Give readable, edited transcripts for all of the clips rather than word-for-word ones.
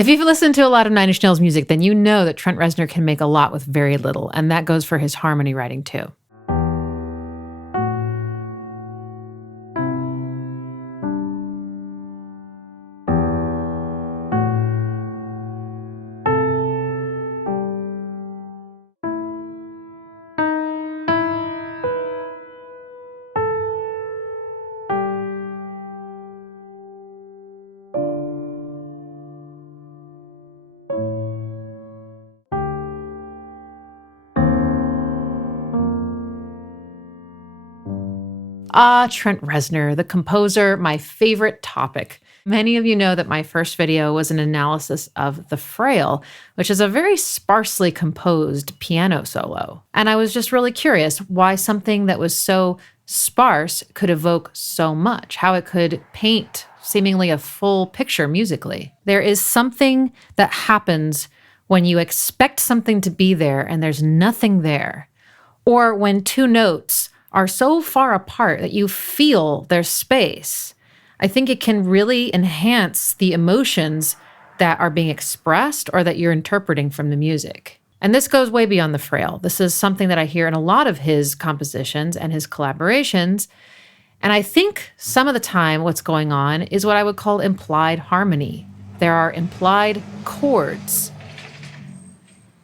If you've listened to a lot of Nine Inch Nails music, then you know that Trent Reznor can make a lot with very little, and that goes for his harmony writing too. Trent Reznor, the composer, my favorite topic. Many of you know that my first video was an analysis of The Frail, which is a very sparsely composed piano solo. And I was just really curious why something that was so sparse could evoke so much, how it could paint seemingly a full picture musically. There is something that happens when you expect something to be there and there's nothing there, or when two notes are so far apart that you feel there's space. I think it can really enhance the emotions that are being expressed or that you're interpreting from the music. And this goes way beyond The Frail. This is something that I hear in a lot of his compositions and his collaborations. And I think some of the time what's going on is what I would call implied harmony. There are implied chords.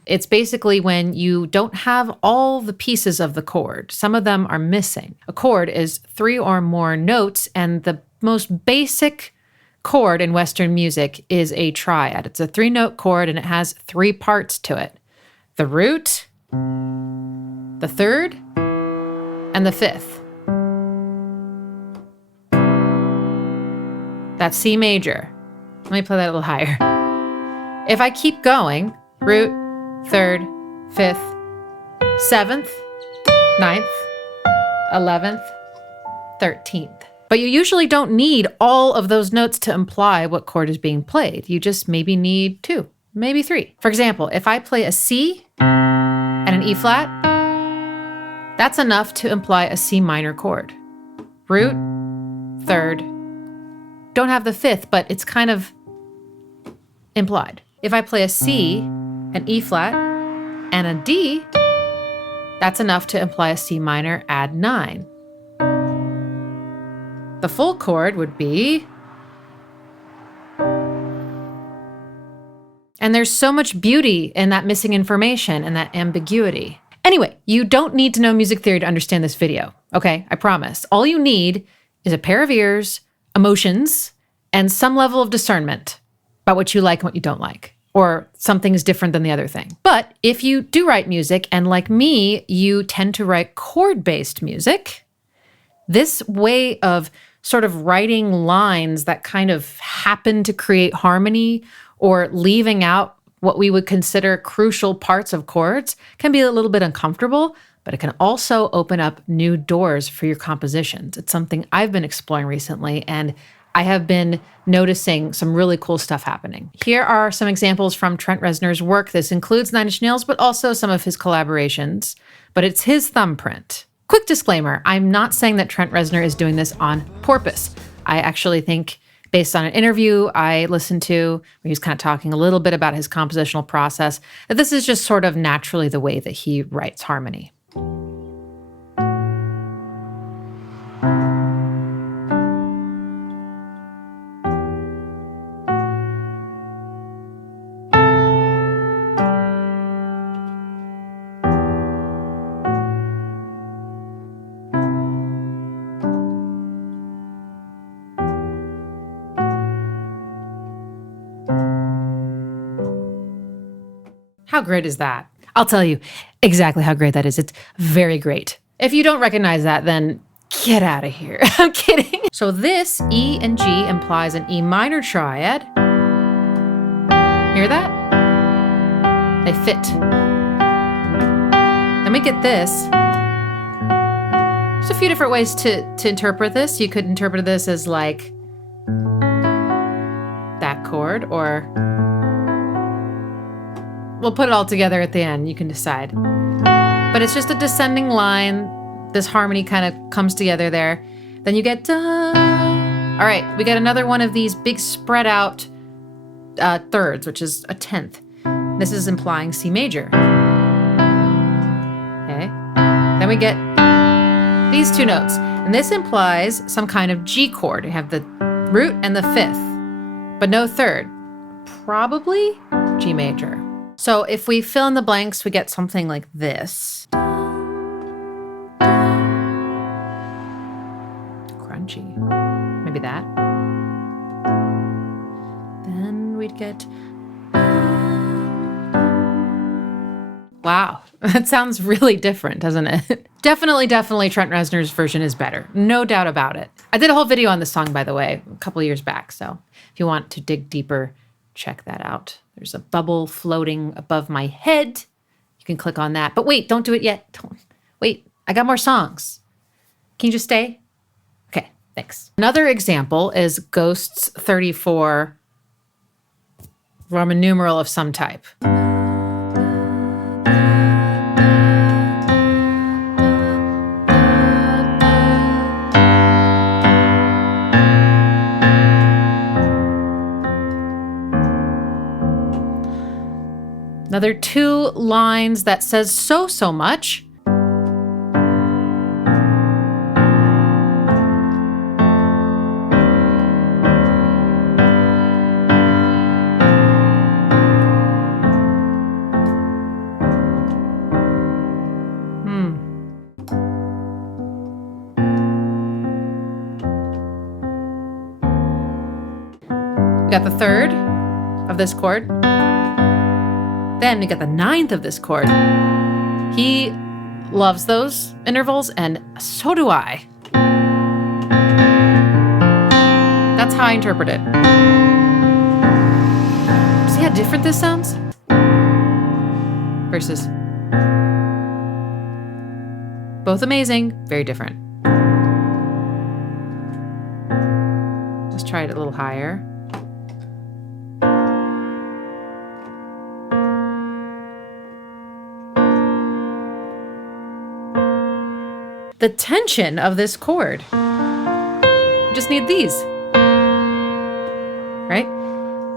It's basically when you don't have all the pieces of the chord. Some of them are missing. A chord is 3 or more notes, and the most basic chord in Western music is a triad. It's a 3-note chord, and it has 3 parts to it: the root, the third, and the fifth. That's C major. Let me play that a little higher. If I keep going, root, third, fifth, 7th, 9th, 11th, 13th. But you usually don't need all of those notes to imply what chord is being played. You just maybe need 2, maybe 3. For example, if I play a C and an E flat, that's enough to imply a C minor chord. Root, third, don't have the 5th, but it's kind of implied. If I play a C, an E flat, and a D, that's enough to imply a C minor add 9. The full chord would be... And there's so much beauty in that missing information and that ambiguity. Anyway, you don't need to know music theory to understand this video, okay? I promise. All you need is a pair of ears, emotions, and some level of discernment about what you like and what you don't like, or something is different than the other thing. But if you do write music, and like me, you tend to write chord-based music, this way of sort of writing lines that kind of happen to create harmony or leaving out what we would consider crucial parts of chords can be a little bit uncomfortable, but it can also open up new doors for your compositions. It's something I've been exploring recently, and I have been noticing some really cool stuff happening. Here are some examples from Trent Reznor's work. This includes Nine Inch Nails, but also some of his collaborations, but it's his thumbprint. Quick disclaimer, I'm not saying that Trent Reznor is doing this on purpose. I actually think, based on an interview I listened to, where he was kind of talking a little bit about his compositional process, that this is just sort of naturally the way that he writes harmony. How great is that? I'll tell you exactly how great that is. It's very great. If you don't recognize that, then get out of here. I'm kidding. So this E and G implies an E minor triad. Hear that? They fit. Then we get this. There's a few different ways to interpret this. You could interpret this as like that chord, or we'll put it all together at the end. You can decide. But it's just a descending line. This harmony kind of comes together there. Then you get da. All right, we got another one of these big spread out thirds, which is a tenth. This is implying C major. Okay. Then we get these two notes. And this implies some kind of G chord. We have the root and the fifth, but no third. Probably G major. So if we fill in the blanks, we get something like this. Crunchy. Maybe that. Then we'd get... Wow, that sounds really different, doesn't it? Definitely Trent Reznor's version is better. No doubt about it. I did a whole video on this song, by the way, a couple years back. So if you want to dig deeper, check that out. There's a bubble floating above my head. You can click on that. But wait, don't do it yet. Wait, I got more songs. Can you just stay? Okay, thanks. Another example is Ghosts 34, Roman numeral of some type. Another two lines that says so much. We got the third of this chord. Then we got the ninth of this chord. He loves those intervals, and so do I. That's how I interpret it. See how different this sounds? Versus both amazing, very different. Let's try it a little higher. The tension of this chord. You just need these, right?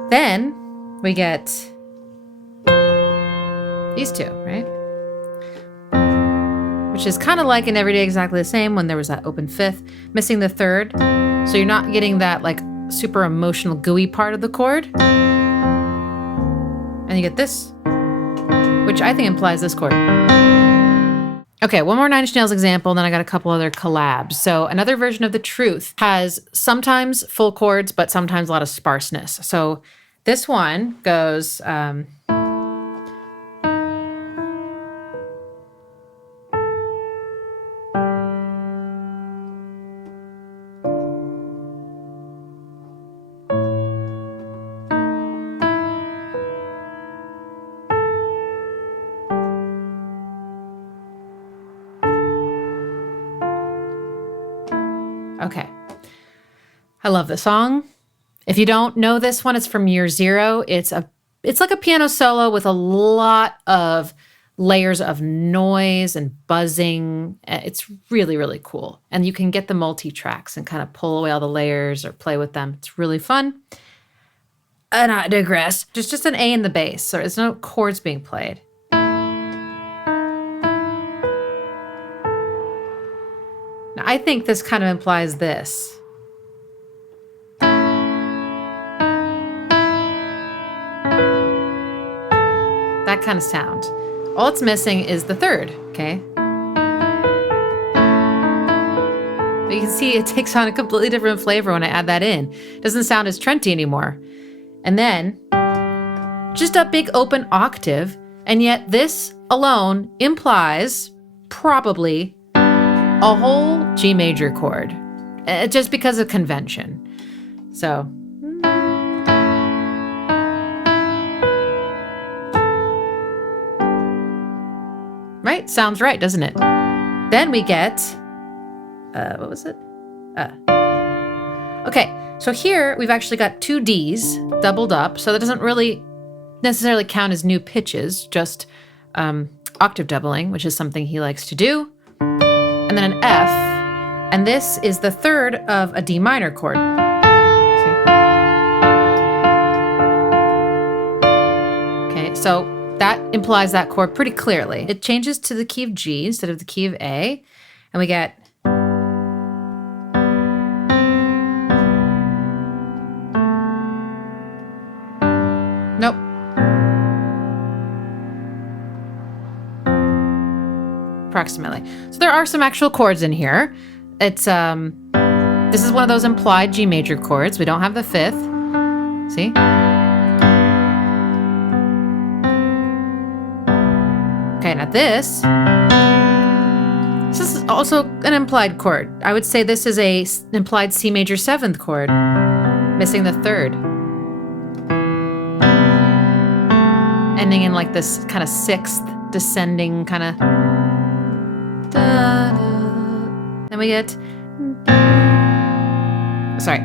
Then we get these two, right? Which is kind of like in Everyday Exactly the Same when there was that open fifth, missing the third. So you're not getting that like super emotional gooey part of the chord. And you get this, which I think implies this chord. Okay, one more Nine Inch Nails example, and then I got a couple other collabs. So another version of The Truth has sometimes full chords, but sometimes a lot of sparseness. So this one goes... Okay. I love this song. If you don't know this one, it's from Year Zero. It's like a piano solo with a lot of layers of noise and buzzing. It's really, really cool. And you can get the multi-tracks and kind of pull away all the layers or play with them. It's really fun. And I digress. There's just an A in the bass, so there's no chords being played. Now, I think this kind of implies this. That kind of sound. All it's missing is the third, okay? But you can see it takes on a completely different flavor when I add that in. It doesn't sound as Trenty anymore. And then, just a big open octave, and yet this alone implies probably a whole G major chord, just because of convention. So, right? Sounds right, doesn't it? Then we get, what was it? Okay, so here we've actually got two Ds doubled up, so that doesn't really necessarily count as new pitches, just octave doubling, which is something he likes to do. And then an F, and this is the third of a D minor chord. See? Okay, so that implies that chord pretty clearly. It changes to the key of G instead of the key of A, and we get nope. Approximately. So there are some actual chords in here. It's this is one of those implied G major chords. We don't have the fifth. See? Okay, now this is also an implied chord. I would say this is a implied C major seventh chord, missing the third. Ending in like this kind of sixth descending kind of. Then we get. Sorry.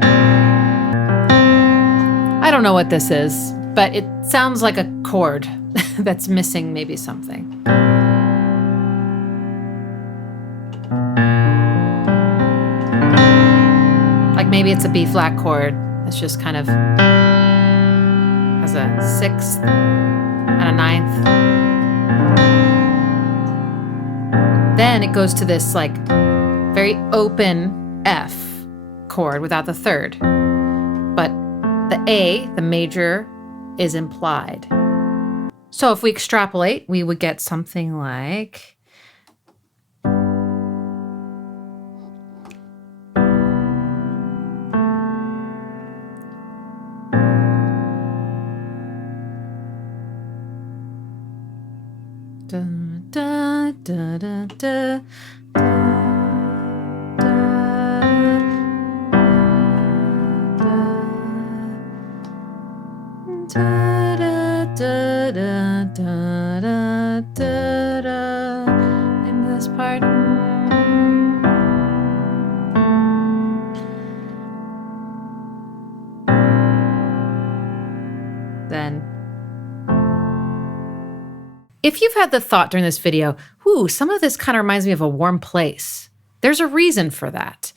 I don't know what this is, but it sounds like a chord that's missing maybe something. Like maybe it's a B flat chord that's just kind of has a sixth and a ninth. Then it goes to this like very open F chord without the third. But the A, the major, is implied. So if we extrapolate, we would get something like da, da, da, da, da. Da, da, da, da, da, da, da, da. In this part. Then. If you've had the thought during this video, ooh, some of this kind of reminds me of A Warm Place, there's a reason for that.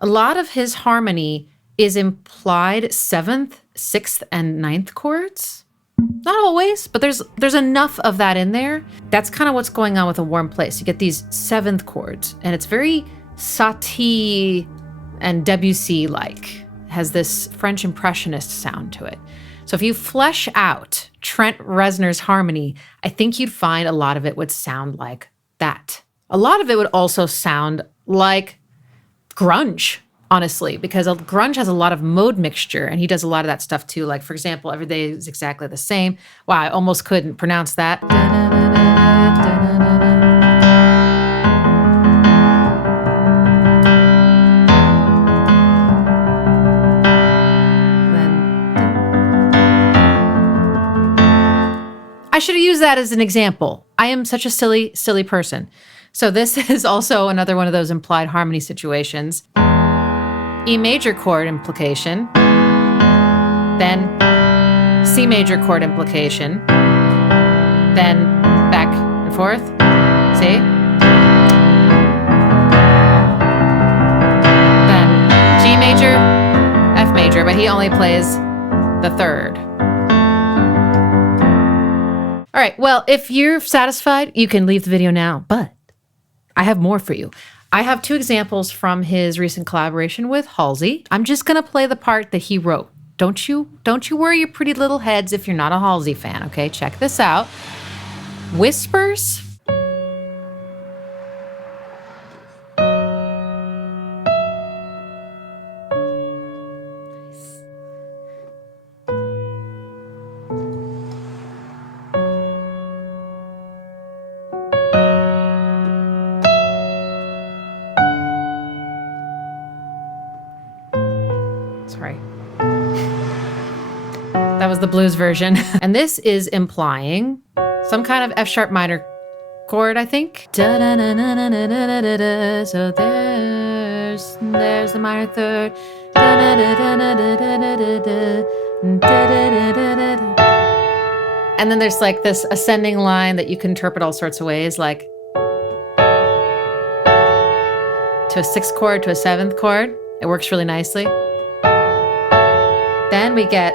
A lot of his harmony is implied seventh, sixth, and ninth chords. Not always, but there's enough of that in there. That's kind of what's going on with A Warm Place. You get these seventh chords, and it's very Satie and Debussy-like. It has this French impressionist sound to it. So if you flesh out Trent Reznor's harmony, I think you'd find a lot of it would sound like that. A lot of it would also sound like grunge, honestly, because grunge has a lot of mode mixture, and he does a lot of that stuff too. Like, for example, Every Day is Exactly the Same. Wow, I almost couldn't pronounce that. I should have used that as an example. I am such a silly, silly person. So this is also another one of those implied harmony situations. E major chord implication, then C major chord implication, then back and forth, see? Then G major, F major, but he only plays the third. All right, well, if you're satisfied, you can leave the video now, but I have more for you. I have two examples from his recent collaboration with Halsey. I'm just gonna play the part that he wrote. Don't you worry your pretty little heads if you're not a Halsey fan, okay? Check this out. Whispers. Sorry. That was the blues version. And this is implying some kind of F sharp minor chord, I think. So there's the minor third. And then there's like this ascending line that you can interpret all sorts of ways, like to a sixth chord, to a seventh chord. It works really nicely. Then we get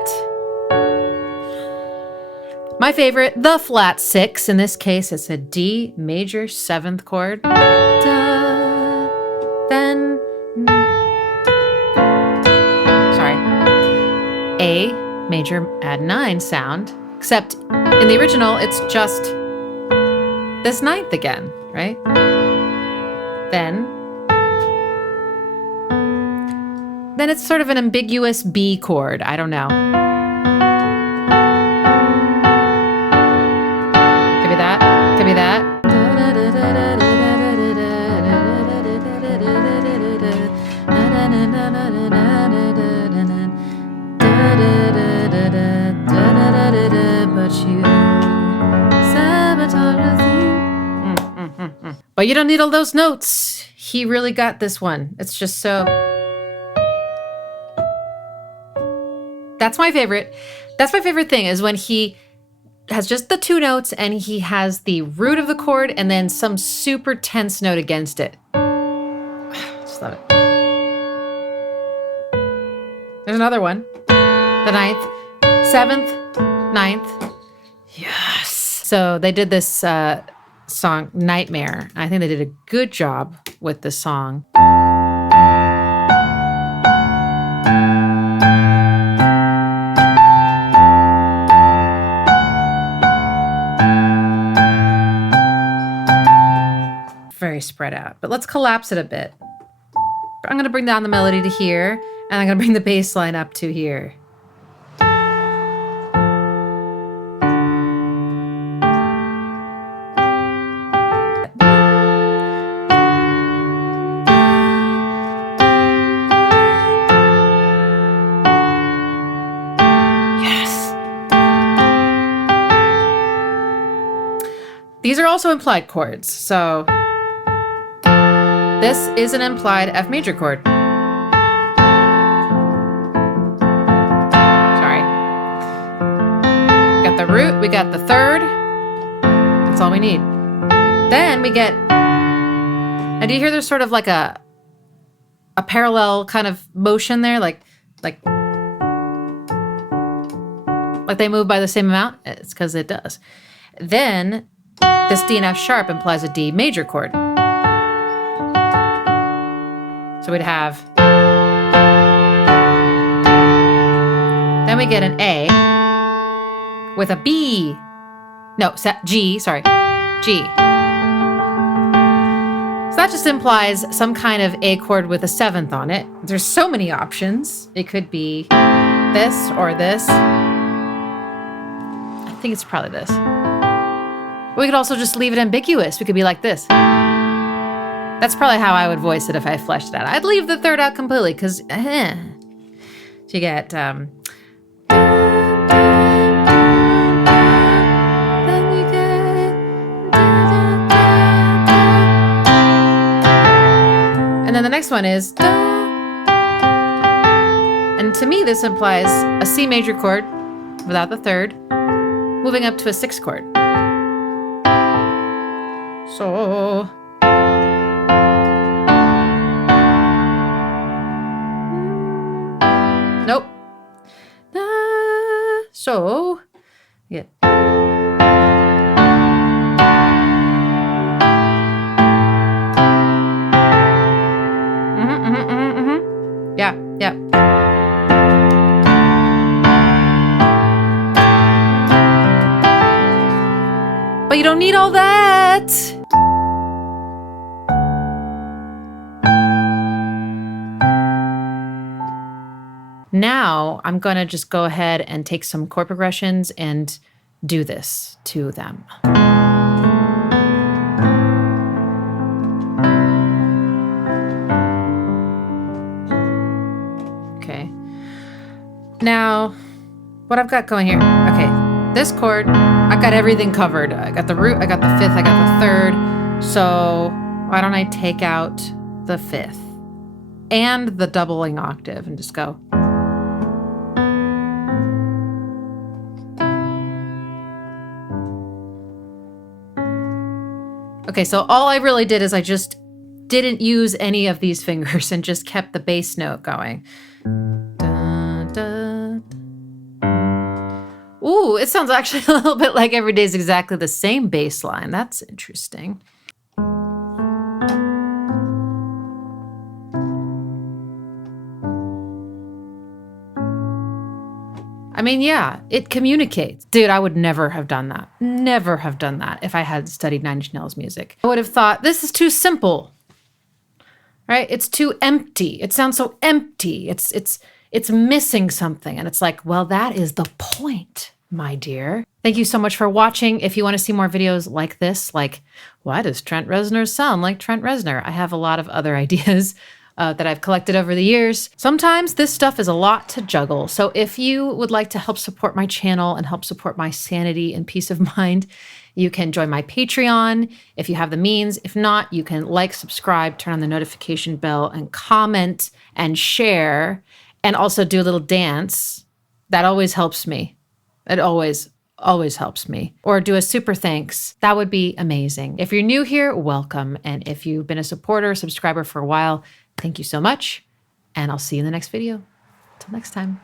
My favorite, the flat 6. In this case, it's a D major 7th chord. Da, then, sorry, A major add 9 sound, except in the original, it's just this 9th again, right? Then it's sort of an ambiguous B chord. I don't know. Could be that. Could be that. But you don't need all those notes. He really got this one. It's just so... That's my favorite. That's my favorite thing, is when he has just the 2 notes and he has the root of the chord and then some super tense note against it. Just love it. There's another one. The 9th, 7th, 9th. Yes. So they did this song, Nightmare. I think they did a good job with the song. Very spread out, but let's collapse it a bit. I'm going to bring down the melody to here, and I'm going to bring the bass line up to here. Yes. These are also implied chords, so this is an implied F major chord. Sorry. We got the root, we got the 3rd. That's all we need. Then we get, and do you hear there's sort of like a parallel kind of motion there? Like they move by the same amount? It's because it does. Then this D and F sharp implies a D major chord. So we'd have, then we get an A with a B, no, G, sorry, G. So that just implies some kind of A chord with a 7th on it. There's so many options. It could be this or this. I think it's probably this. We could also just leave it ambiguous. We could be like this. That's probably how I would voice it if I fleshed it out. I'd leave the 3rd out completely, because so you get then you get and then the next one is and to me this implies a C major chord without the 3rd moving up to a 6th chord. So nope. So, yeah. Yeah, yeah. But you don't need all that. Now I'm going to just go ahead and take some chord progressions and do this to them. Okay. Now, what I've got going here. Okay, this chord, I've got everything covered. I got the root, I got the 5th, I got the 3rd. So why don't I take out the 5th and the doubling octave and just go. Okay, so all I really did is I just didn't use any of these fingers and just kept the bass note going. Da, da, da. Ooh, Ooh, it sounds actually a little bit like every day is exactly the same bass line. That's interesting. I mean, yeah, it communicates. Dude, I would never have done that. Never have done that if I had studied Nine Inch Nails music. I would have thought, this is too simple, right? It's too empty. It sounds so empty. It's missing something. And it's like, well, that is the point, my dear. Thank you so much for watching. If you want to see more videos like this, like, why does Trent Reznor sound like Trent Reznor? I have a lot of other ideas that I've collected over the years. Sometimes this stuff is a lot to juggle. So if you would like to help support my channel and help support my sanity and peace of mind, you can join my Patreon if you have the means. If not, you can like, subscribe, turn on the notification bell, and comment and share, and also do a little dance. That always helps me. It always helps me. Or do a super thanks. That would be amazing. If you're new here, welcome. And if you've been a supporter, subscriber for a while, thank you so much. And I'll see you in the next video. Till next time.